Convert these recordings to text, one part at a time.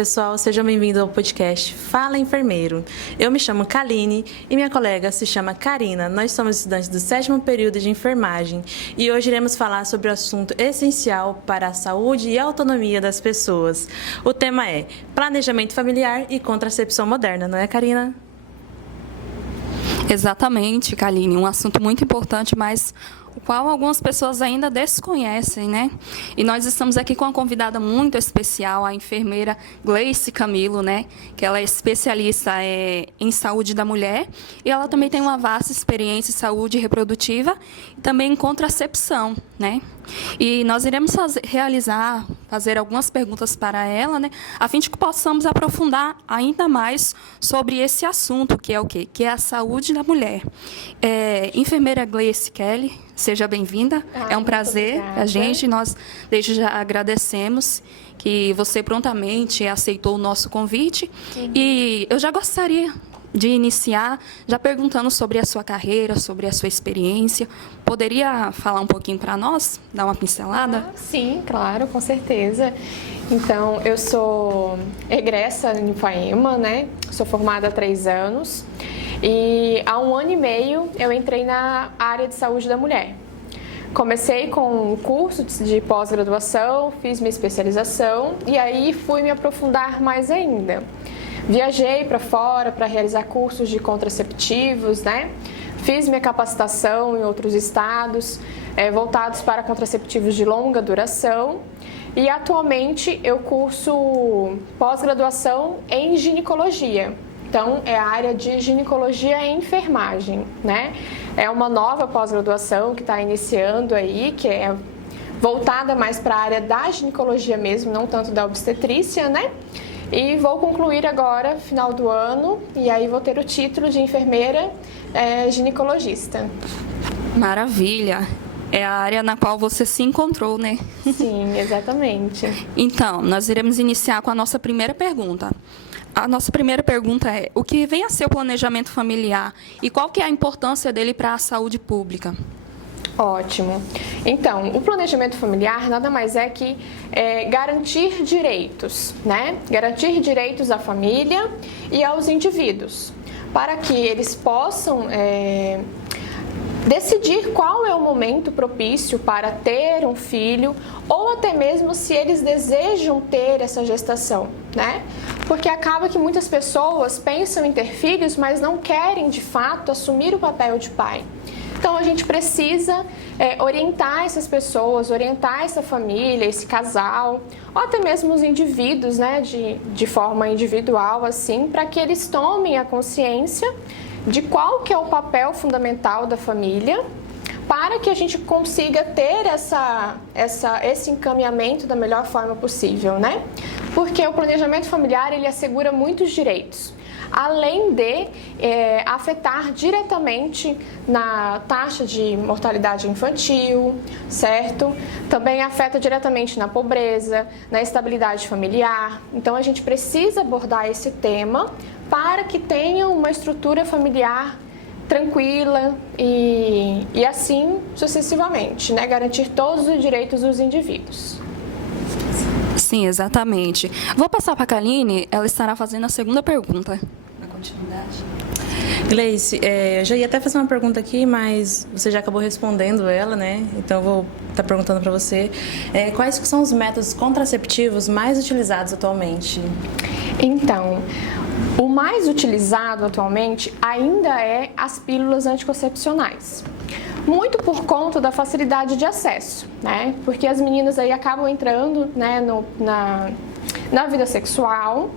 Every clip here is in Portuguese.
pessoal, sejam bem-vindos ao podcast Fala Enfermeiro. Eu me chamo Kaline e minha colega se chama Karina. Nós somos estudantes do 7º período de enfermagem e hoje iremos falar sobre o assunto essencial para a saúde e autonomia das pessoas. O tema é planejamento familiar e contracepção moderna, não é, Karina? Exatamente, Kaline, um assunto muito importante, mas o qual algumas pessoas ainda desconhecem, né? E nós estamos aqui com uma convidada muito especial, a enfermeira Gleice Camilo, né? Que ela é especialista em saúde da mulher e ela também tem uma vasta experiência em saúde reprodutiva e também em contracepção, né? E nós iremos fazer algumas perguntas para ela, né, a fim de que possamos aprofundar ainda mais sobre esse assunto, que é o quê? Que é a saúde da mulher. Enfermeira Gleice Kelly, seja bem-vinda. É um prazer a gente, nós desde já agradecemos que você prontamente aceitou o nosso convite. Uhum. E eu já gostaria de iniciar já perguntando sobre a sua carreira, sobre a sua experiência. Poderia falar um pouquinho para nós, dar uma pincelada? Sim, claro, com certeza. Então, eu sou egressa em Faema, né? Sou formada há 3 anos e há 1 ano e meio eu entrei na área de saúde da mulher. Comecei com um curso de pós-graduação, fiz minha especialização e aí fui me aprofundar mais ainda. Viajei para fora para realizar cursos de contraceptivos, né? Fiz minha capacitação em outros estados, voltados para contraceptivos de longa duração. E atualmente eu curso pós-graduação em ginecologia. Então, é a área de ginecologia e enfermagem, né? É uma nova pós-graduação que está iniciando aí, que é voltada mais para a área da ginecologia mesmo, não tanto da obstetrícia, né? E vou concluir agora, final do ano, e aí vou ter o título de enfermeira ginecologista. Maravilha! É a área na qual você se encontrou, né? Sim, exatamente. Então, nós iremos iniciar com a nossa primeira pergunta. A nossa primeira pergunta é: o que vem a ser o planejamento familiar e qual que é a importância dele para a saúde pública? Ótimo. Então, o planejamento familiar nada mais é que garantir direitos, né? Garantir direitos à família e aos indivíduos, para que eles possam decidir qual é o momento propício para ter um filho ou até mesmo se eles desejam ter essa gestação, né? Porque acaba que muitas pessoas pensam em ter filhos, mas não querem de fato assumir o papel de pai. Então, a gente precisa orientar essas pessoas, orientar essa família, esse casal, ou até mesmo os indivíduos, né, de forma individual, assim, para que eles tomem a consciência de qual que é o papel fundamental da família, para que a gente consiga ter esse encaminhamento da melhor forma possível, né? Porque o planejamento familiar, ele assegura muitos direitos, além de afetar diretamente na taxa de mortalidade infantil, certo? Também afeta diretamente na pobreza, na estabilidade familiar. Então, a gente precisa abordar esse tema para que tenha uma estrutura familiar tranquila e assim sucessivamente, né? Garantir todos os direitos dos indivíduos. Sim, exatamente. Vou passar para a Kaline, ela estará fazendo a segunda pergunta. Na continuidade. Gleice, eu já ia até fazer uma pergunta aqui, mas você já acabou respondendo ela, né? Então eu vou estar perguntando para você. Quais são os métodos contraceptivos mais utilizados atualmente? Então, o mais utilizado atualmente ainda é as pílulas anticoncepcionais. Muito por conta da facilidade de acesso, né? Porque as meninas aí acabam entrando, né, na vida sexual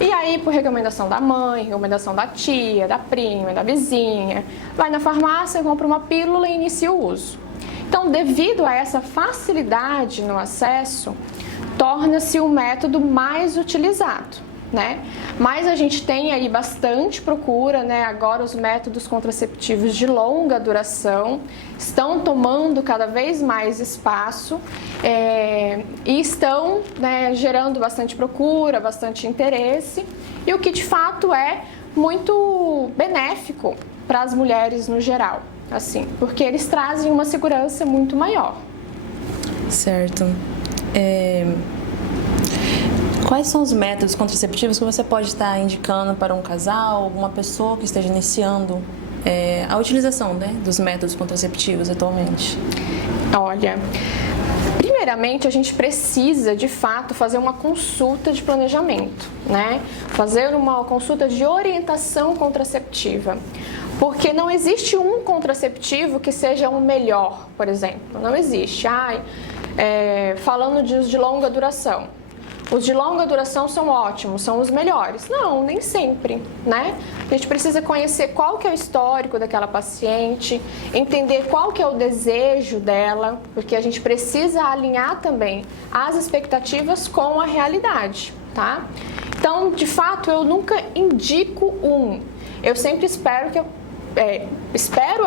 e aí por recomendação da mãe, recomendação da tia, da prima, da vizinha, vai na farmácia, compra uma pílula e inicia o uso. Então, devido a essa facilidade no acesso, torna-se o método mais utilizado, né? Mas a gente tem aí bastante procura, né? Agora os métodos contraceptivos de longa duração estão tomando cada vez mais espaço e estão, né, gerando bastante procura, bastante interesse, e o que de fato é muito benéfico para as mulheres no geral, assim, porque eles trazem uma segurança muito maior. Certo. Quais são os métodos contraceptivos que você pode estar indicando para um casal, alguma pessoa que esteja iniciando a utilização, né, dos métodos contraceptivos atualmente? Olha, primeiramente a gente precisa de fato fazer uma consulta de planejamento, né? Fazer uma consulta de orientação contraceptiva. Porque não existe um contraceptivo que seja o melhor, por exemplo. Não existe. Falando de longa duração. Os de longa duração são ótimos, são os melhores. Não, nem sempre, né? A gente precisa conhecer qual que é o histórico daquela paciente, entender qual que é o desejo dela, porque a gente precisa alinhar também as expectativas com a realidade, tá? Então, de fato, eu nunca indico um. Eu sempre espero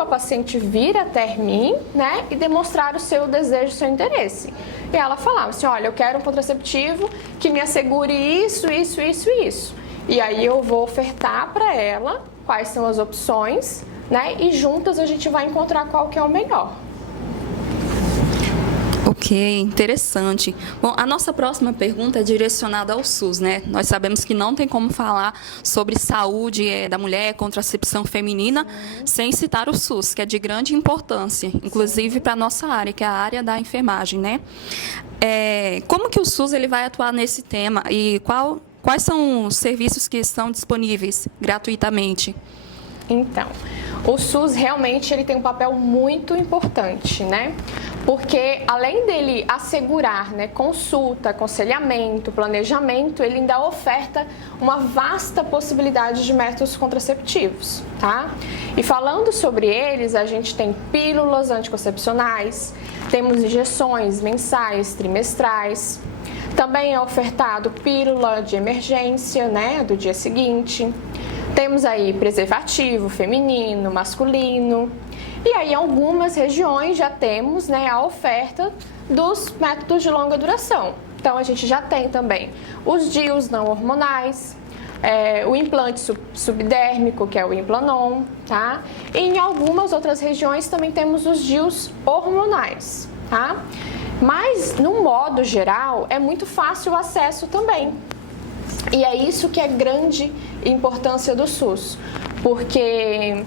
a paciente vir até mim, né, e demonstrar o seu desejo, o seu interesse. E ela falava assim, olha, eu quero um contraceptivo que me assegure isso, isso, isso e isso. E aí eu vou ofertar para ela quais são as opções, né, e juntas a gente vai encontrar qual que é o melhor. Ok, interessante. Bom, a nossa próxima pergunta é direcionada ao SUS, né? Nós sabemos que não tem como falar sobre saúde da mulher, contracepção feminina, sem citar o SUS, que é de grande importância, inclusive para a nossa área, que é a área da enfermagem, né? Como que o SUS ele vai atuar nesse tema e quais são os serviços que estão disponíveis gratuitamente? Então, o SUS realmente ele tem um papel muito importante, né? Porque além dele assegurar, né, consulta, aconselhamento, planejamento, ele ainda oferta uma vasta possibilidade de métodos contraceptivos, tá? E falando sobre eles, a gente tem pílulas anticoncepcionais, temos injeções mensais, trimestrais, também é ofertado pílula de emergência, né, do dia seguinte. Temos aí preservativo feminino, masculino. E aí, em algumas regiões já temos, né, a oferta dos métodos de longa duração. Então, a gente já tem também os DIUs não hormonais, o implante subdérmico, que é o Implanon, tá? E em algumas outras regiões também temos os DIUs hormonais, tá? Mas, no modo geral, é muito fácil o acesso também. E é isso que é grande importância do SUS, porque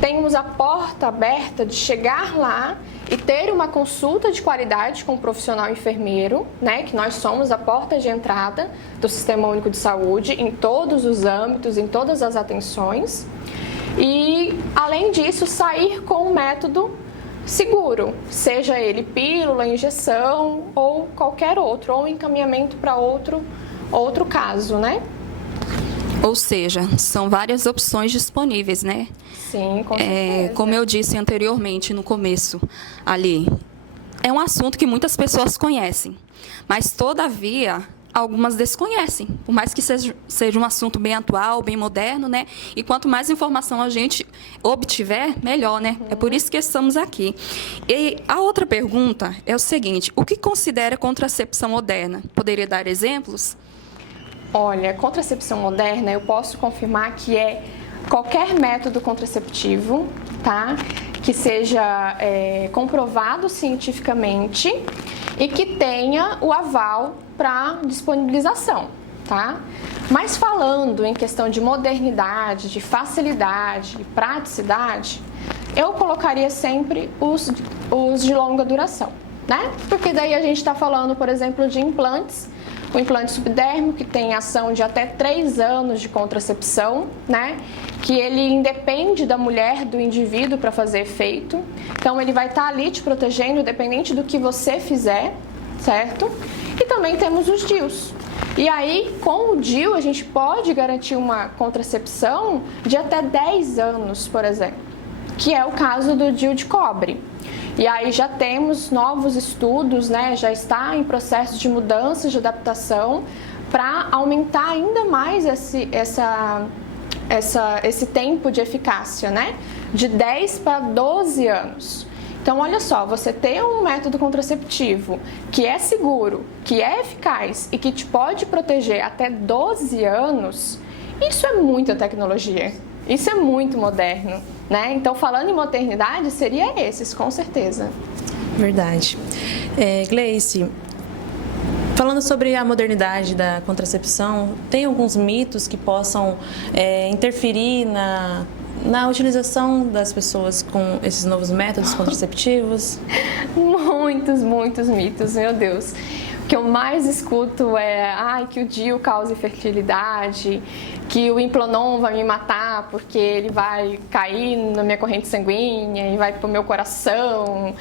temos a porta aberta de chegar lá e ter uma consulta de qualidade com o profissional enfermeiro, né, que nós somos a porta de entrada do Sistema Único de Saúde em todos os âmbitos, em todas as atenções. E, além disso, sair com um método seguro, seja ele pílula, injeção ou qualquer outro, ou encaminhamento para outro caso, né? Ou seja, são várias opções disponíveis, né? Sim, com certeza. Como eu disse anteriormente, no começo, ali, é um assunto que muitas pessoas conhecem, mas, todavia, algumas desconhecem, por mais que seja um assunto bem atual, bem moderno, né? E quanto mais informação a gente obtiver, melhor, né? É por isso que estamos aqui. E a outra pergunta é o seguinte, o que considera contracepção moderna? Poderia dar exemplos? Olha, contracepção moderna, eu posso confirmar que é qualquer método contraceptivo, tá? Que seja comprovado cientificamente e que tenha o aval para disponibilização, tá? Mas falando em questão de modernidade, de facilidade, de praticidade, eu colocaria sempre os de longa duração, né? Porque daí a gente está falando, por exemplo, de implantes, o implante subdérmico, que tem ação de até 3 anos de contracepção, né? Que ele independe da mulher, do indivíduo para fazer efeito. Então, ele vai estar ali te protegendo, independente do que você fizer, certo? E também temos os DIUs. E aí, com o DIU, a gente pode garantir uma contracepção de até 10 anos, por exemplo, que é o caso do DIU de cobre. E aí já temos novos estudos, né? Já está em processo de mudança, de adaptação, para aumentar ainda mais esse tempo de eficácia, né? De 10 para 12 anos. Então, olha só, você ter um método contraceptivo que é seguro, que é eficaz e que te pode proteger até 12 anos, isso é muita tecnologia, isso é muito moderno, né? Então, falando em modernidade, seria esses, com certeza. Verdade. Gleice, Falando sobre a modernidade da contracepção, tem alguns mitos que possam interferir na utilização das pessoas com esses novos métodos contraceptivos? Muitos mitos, meu Deus. O que eu mais escuto é que o DIU causa infertilidade, que o Implanon vai me matar porque ele vai cair na minha corrente sanguínea e vai pro meu coração.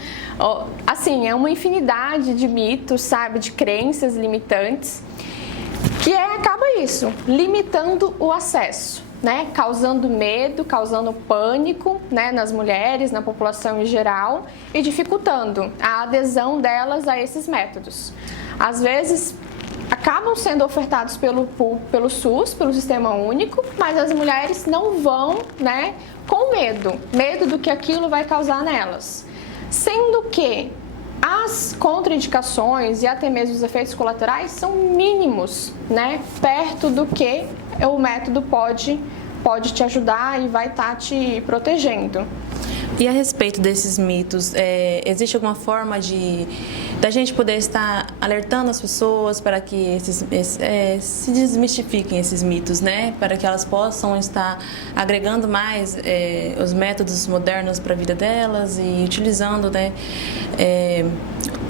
Assim, é uma infinidade de mitos, sabe, de crenças limitantes, que acaba isso, limitando o acesso, né, causando medo, causando pânico, né, nas mulheres, na população em geral e dificultando a adesão delas a esses métodos. Às vezes, acabam sendo ofertados pelo SUS, pelo Sistema Único, mas as mulheres não vão, né, com medo do que aquilo vai causar nelas. Sendo que as contraindicações e até mesmo os efeitos colaterais são mínimos, né, perto do que o método pode te ajudar e vai estar te protegendo. E a respeito desses mitos, existe alguma forma da gente poder estar alertando as pessoas para que se desmistifiquem esses mitos, né? Para que elas possam estar agregando mais os métodos modernos para a vida delas e utilizando, né,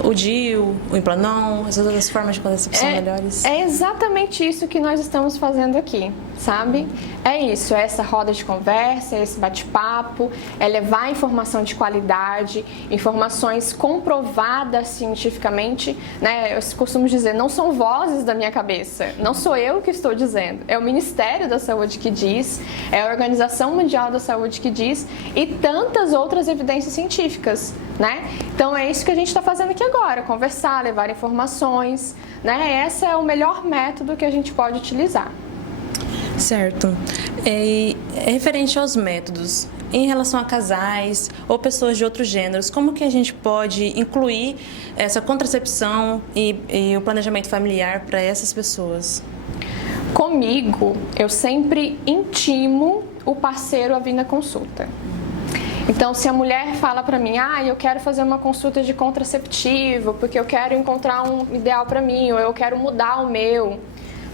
o DIU, o Implanon, essas outras formas de contracepção melhores? É exatamente isso que nós estamos fazendo aqui, sabe? É isso, é essa roda de conversa, é esse bate-papo, é levar informação de qualidade, informações comprovadas cientificamente, né? Eu costumo dizer, não são vozes da minha cabeça, não sou eu que estou dizendo, é o Ministério da Saúde que diz, é a Organização Mundial da Saúde que diz e tantas outras evidências científicas, né? Então é isso que a gente está fazendo aqui agora, conversar, levar informações, né? Esse é o melhor método que a gente pode utilizar. Certo. Referente aos métodos, em relação a casais ou pessoas de outros gêneros, como que a gente pode incluir essa contracepção e o planejamento familiar para essas pessoas? Comigo, eu sempre intimo o parceiro a vir na consulta. Então, se a mulher fala para mim, eu quero fazer uma consulta de contraceptivo, porque eu quero encontrar um ideal para mim, ou eu quero mudar o meu.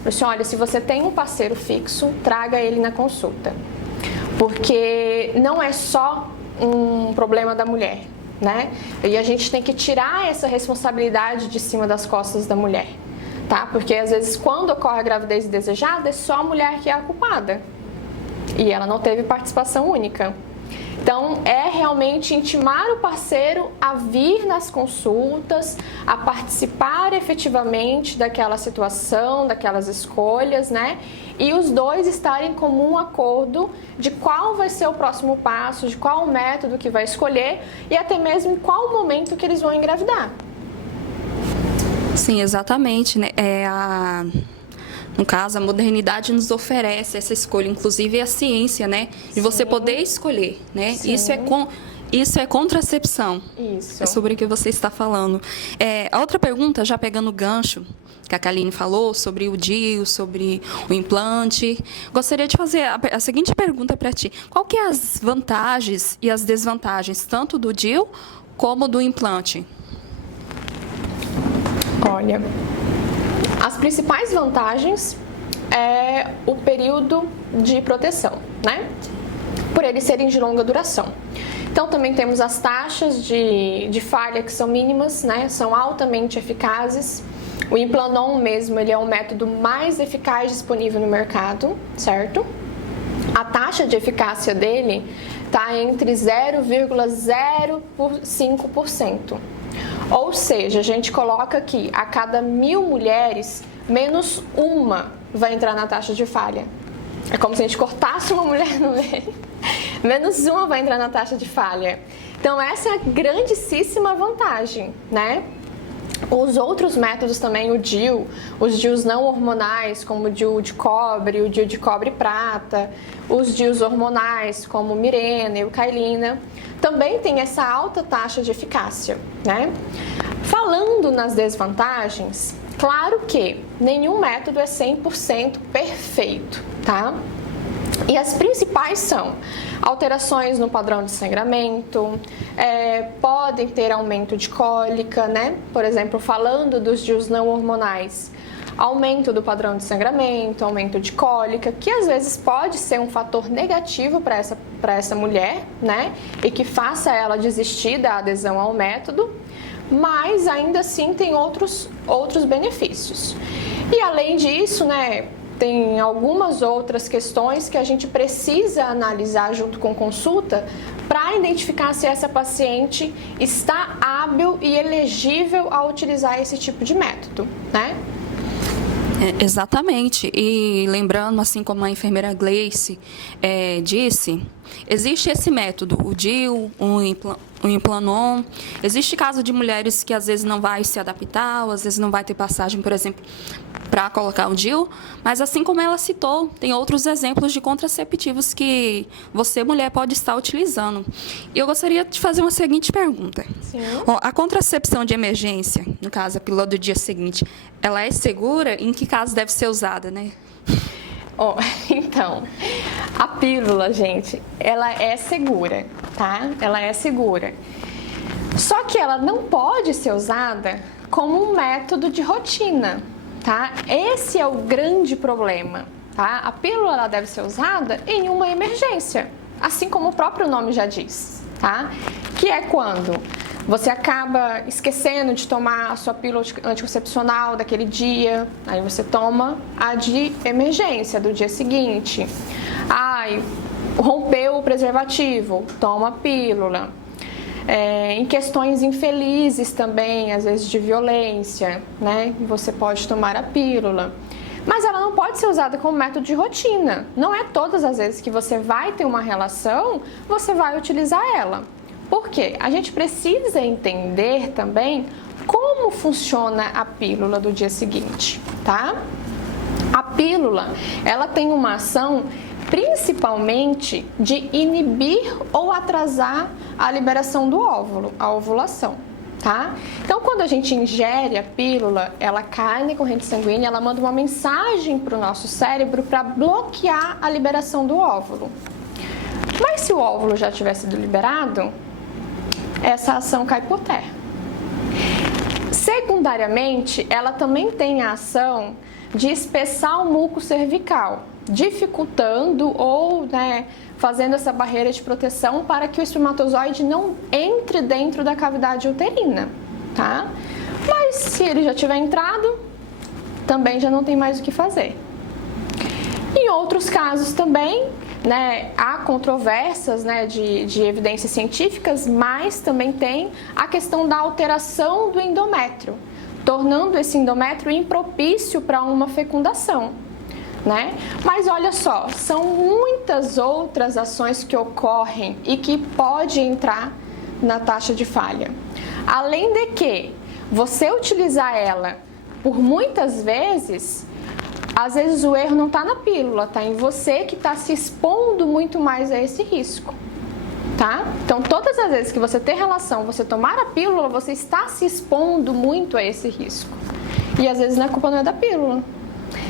Eu disse, olha, se você tem um parceiro fixo, traga ele na consulta. Porque não é só um problema da mulher, né? E a gente tem que tirar essa responsabilidade de cima das costas da mulher, tá? Porque às vezes quando ocorre a gravidez indesejada, é só a mulher que é a culpada. E ela não teve participação única. Então, é realmente intimar o parceiro a vir nas consultas, a participar efetivamente daquela situação, daquelas escolhas, né? E os dois estarem em comum acordo de qual vai ser o próximo passo, de qual método que vai escolher e até mesmo em qual momento que eles vão engravidar. Sim, exatamente, né? No caso, a modernidade nos oferece essa escolha, inclusive a ciência, né? De você poder escolher, né? Isso é contracepção. Isso. É sobre o que você está falando. A outra pergunta, já pegando o gancho que a Kaline falou, sobre o DIU, sobre o implante, gostaria de fazer a seguinte pergunta para ti. Qual que é as vantagens e as desvantagens, tanto do DIU como do implante? Olha, as principais vantagens é o período de proteção, né? Por eles serem de longa duração. Então, também temos as taxas de falha que são mínimas, né? São altamente eficazes. O Implanon mesmo, ele é o método mais eficaz disponível no mercado, certo? A taxa de eficácia dele está entre 0,05%. Ou seja, a gente coloca aqui, a cada 1.000 mulheres, menos uma vai entrar na taxa de falha. É como se a gente cortasse uma mulher no meio. Menos uma vai entrar na taxa de falha. Então, essa é a grandíssima vantagem, né? Os outros métodos também, o DIU, os DIUs não hormonais, como o DIU de cobre, o DIU de cobre prata, os DIUs hormonais, como o Mirena e o Cailina, também tem essa alta taxa de eficácia, né? Falando nas desvantagens, claro que nenhum método é 100% perfeito, tá? E as principais são alterações no padrão de sangramento, podem ter aumento de cólica, né? Por exemplo, falando dos DIUs não hormonais, aumento do padrão de sangramento, aumento de cólica, que às vezes pode ser um fator negativo para essa mulher, né? E que faça ela desistir da adesão ao método, mas ainda assim tem outros benefícios. E além disso, né, tem algumas outras questões que a gente precisa analisar junto com consulta para identificar se essa paciente está hábil e elegível a utilizar esse tipo de método, né? Exatamente. E lembrando, assim como a enfermeira Gleice disse, existe esse método, o DIU, o Implanon. Existe caso de mulheres que às vezes não vai se adaptar, ou às vezes não vai ter passagem, por exemplo, para colocar o DIU, mas assim como ela citou, tem outros exemplos de contraceptivos que você, mulher, pode estar utilizando. E eu gostaria de fazer uma seguinte pergunta. Sim. A contracepção de emergência, no caso, a pílula do dia seguinte, ela é segura? Em que caso deve ser usada, né? Então, a pílula, gente, ela é segura, tá? Ela é segura. Só que ela não pode ser usada como um método de rotina, tá? Esse é o grande problema, tá? A pílula ela deve ser usada em uma emergência, assim como o próprio nome já diz, tá? Que é quando você acaba esquecendo de tomar a sua pílula anticoncepcional daquele dia, aí você toma a de emergência do dia seguinte. Rompeu o preservativo, toma a pílula. Em questões infelizes também, às vezes de violência, né? Você pode tomar a pílula. Mas ela não pode ser usada como método de rotina. Não é todas as vezes que você vai ter uma relação, você vai utilizar ela. Por quê? A gente precisa entender também como funciona a pílula do dia seguinte, tá? A pílula, ela tem uma ação principalmente de inibir ou atrasar a liberação do óvulo, a ovulação, tá? Então, quando a gente ingere a pílula, ela cai na corrente sanguínea, ela manda uma mensagem para o nosso cérebro para bloquear a liberação do óvulo. Mas se o óvulo já tiver sido liberado, essa ação cai por terra. Secundariamente, ela também tem a ação de espessar o muco cervical, dificultando ou, né, fazendo essa barreira de proteção para que o espermatozoide não entre dentro da cavidade uterina, tá? Mas se ele já tiver entrado, também já não tem mais o que fazer. Em outros casos também, né, há controvérsias, né, de evidências científicas, mas também tem a questão da alteração do endométrio, tornando esse endométrio impropício para uma fecundação, né? Mas olha só, são muitas outras ações que ocorrem e que pode entrar na taxa de falha. Além de que você utilizar ela por muitas vezes, às vezes o erro não está na pílula, está em você que está se expondo muito mais a esse risco, tá? Então, todas as vezes que você ter relação, você tomar a pílula, você está se expondo muito a esse risco. E às vezes a culpa não é da pílula.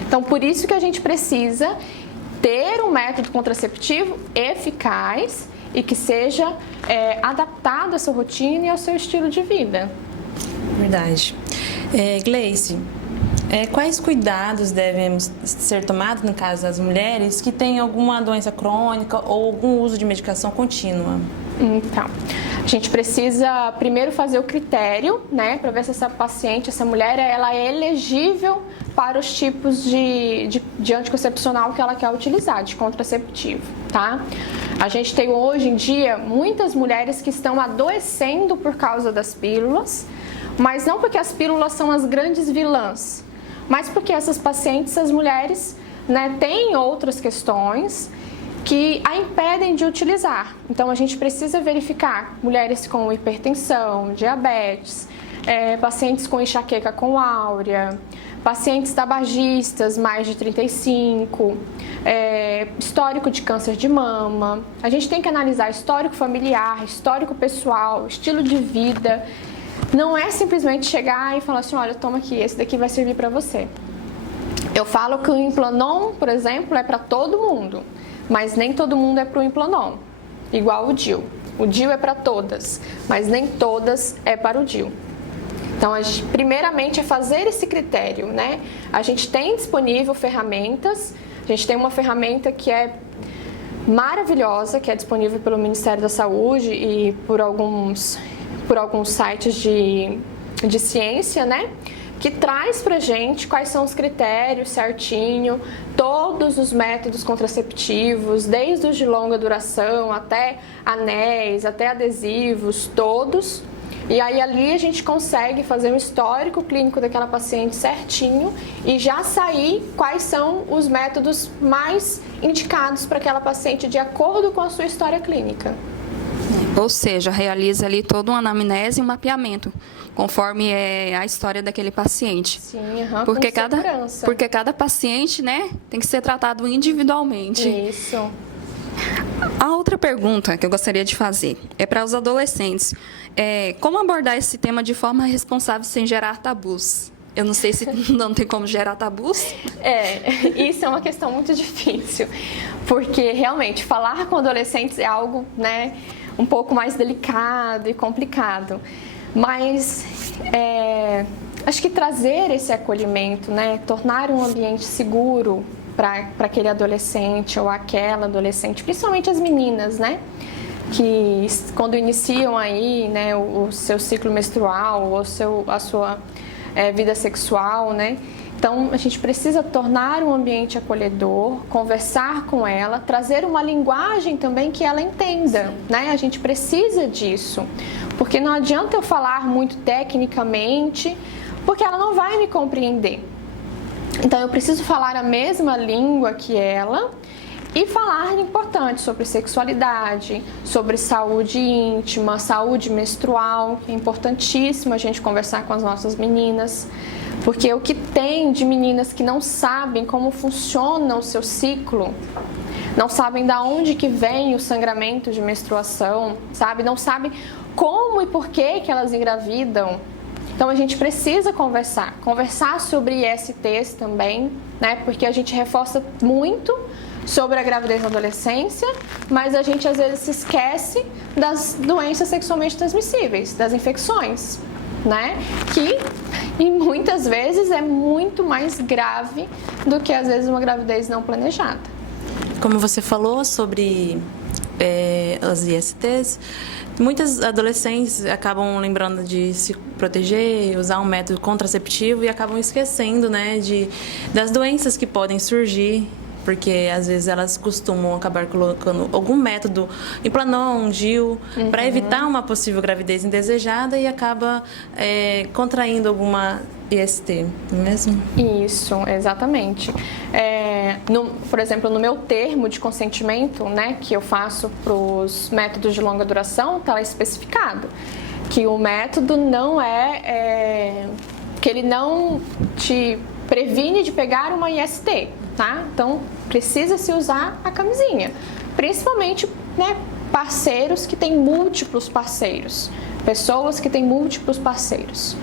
Então, por isso que a gente precisa ter um método contraceptivo eficaz e que seja adaptado à sua rotina e ao seu estilo de vida. Verdade. Gleice, quais cuidados devem ser tomados, no caso das mulheres, que têm alguma doença crônica ou algum uso de medicação contínua? Então, a gente precisa primeiro fazer o critério, né, para ver se essa paciente, essa mulher, ela é elegível para os tipos de anticoncepcional que ela quer utilizar, de contraceptivo, tá? A gente tem hoje em dia muitas mulheres que estão adoecendo por causa das pílulas, mas não porque as pílulas são as grandes vilãs, mas porque essas pacientes, as mulheres, né, têm outras questões que a impedem de utilizar. Então, a gente precisa verificar mulheres com hipertensão, diabetes, pacientes com enxaqueca com áurea, pacientes tabagistas, mais de 35, histórico de câncer de mama. A gente tem que analisar histórico familiar, histórico pessoal, estilo de vida. Não é simplesmente chegar e falar assim, olha, toma aqui, esse daqui vai servir para você. Eu falo que o Implanon, por exemplo, é para todo mundo, mas nem todo mundo é para o Implanon, igual o DIU. O DIU é para todas, mas nem todas é para o DIU. Então, primeiramente é fazer esse critério, né? A gente tem disponível ferramentas, a gente tem uma ferramenta que é maravilhosa, que é disponível pelo Ministério da Saúde e por alguns sites de ciência, né? Que traz pra gente quais são os critérios certinho, todos os métodos contraceptivos, desde os de longa duração até anéis, até adesivos, todos. E aí ali a gente consegue fazer um histórico clínico daquela paciente certinho e já sair quais são os métodos mais indicados para aquela paciente de acordo com a sua história clínica. Ou seja, realiza ali toda uma anamnese e um mapeamento, conforme é a história daquele paciente. Sim, porque cada paciente, né, tem que ser tratado individualmente. Isso. A outra pergunta que eu gostaria de fazer é para os adolescentes. Como abordar esse tema de forma responsável sem gerar tabus? Eu não sei se não tem como gerar tabus. Isso é uma questão muito difícil, porque realmente falar com adolescentes é algo, né, um pouco mais delicado e complicado. Mas acho que trazer esse acolhimento, né, tornar um ambiente seguro para aquele adolescente ou aquela adolescente, principalmente as meninas, né, que quando iniciam aí, né, o seu ciclo menstrual ou a sua vida sexual, né. Então, a gente precisa tornar um ambiente acolhedor, conversar com ela, trazer uma linguagem também que ela entenda, né? A gente precisa disso, porque não adianta eu falar muito tecnicamente, porque ela não vai me compreender. Então, eu preciso falar a mesma língua que ela e falar importante sobre sexualidade, sobre saúde íntima, saúde menstrual, que é importantíssimo a gente conversar com as nossas meninas. Porque o que tem de meninas que não sabem como funciona o seu ciclo, não sabem de onde que vem o sangramento de menstruação, sabe? Não sabem como e por que elas engravidam. Então a gente precisa conversar sobre ISTs também, né? Porque a gente reforça muito sobre a gravidez na adolescência, mas a gente às vezes se esquece das doenças sexualmente transmissíveis, das infecções, né? Que e muitas vezes é muito mais grave do que às vezes uma gravidez não planejada. Como você falou sobre as ISTs, muitas adolescentes acabam lembrando de se proteger, usar um método contraceptivo e acabam esquecendo, né, das doenças que podem surgir, porque às vezes elas costumam acabar colocando algum método Implanon, DIU, para evitar uma possível gravidez indesejada e acaba contraindo alguma IST, não é mesmo? Isso, exatamente. Por exemplo, no meu termo de consentimento, né, que eu faço para os métodos de longa duração, está lá especificado que o método não que ele não te previne de pegar uma IST, tá? Então, precisa se usar a camisinha, principalmente, né, parceiros que têm múltiplos parceiros, pessoas que têm múltiplos parceiros.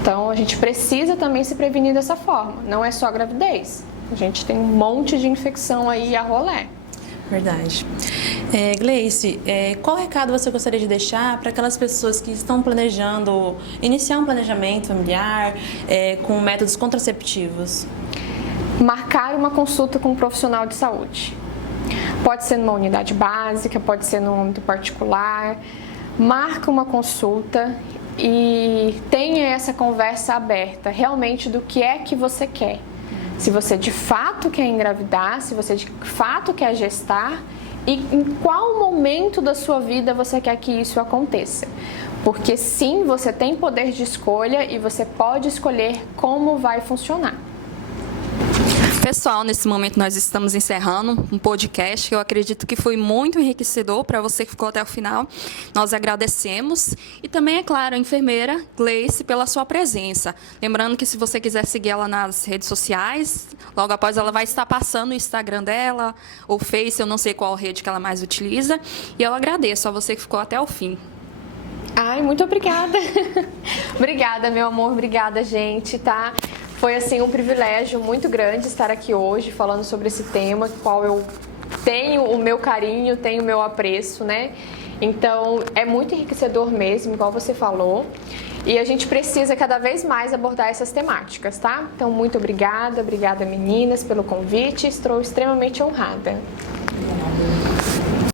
Então, a gente precisa também se prevenir dessa forma, não é só gravidez, a gente tem um monte de infecção aí a rolé. Verdade. Gleice, qual recado você gostaria de deixar para aquelas pessoas que estão planejando iniciar um planejamento familiar com métodos contraceptivos? Marcar uma consulta com um profissional de saúde. Pode ser numa unidade básica, pode ser no âmbito particular. Marca uma consulta e tenha essa conversa aberta realmente do que é que você quer. Se você de fato quer engravidar, se você de fato quer gestar e em qual momento da sua vida você quer que isso aconteça. Porque sim, você tem poder de escolha e você pode escolher como vai funcionar. Pessoal, nesse momento nós estamos encerrando um podcast que eu acredito que foi muito enriquecedor para você que ficou até o final. Nós agradecemos e também, é claro, a enfermeira Gleice pela sua presença. Lembrando que se você quiser seguir ela nas redes sociais, logo após ela vai estar passando o Instagram dela, ou Face, eu não sei qual rede que ela mais utiliza. E eu agradeço a você que ficou até o fim. Ai, muito obrigada. Obrigada, meu amor. Obrigada, gente, tá? Foi, assim, um privilégio muito grande estar aqui hoje falando sobre esse tema, qual eu tem o meu carinho, tem o meu apreço, né? Então, é muito enriquecedor mesmo, igual você falou. E a gente precisa cada vez mais abordar essas temáticas, tá? Então, muito obrigada meninas pelo convite, estou extremamente honrada.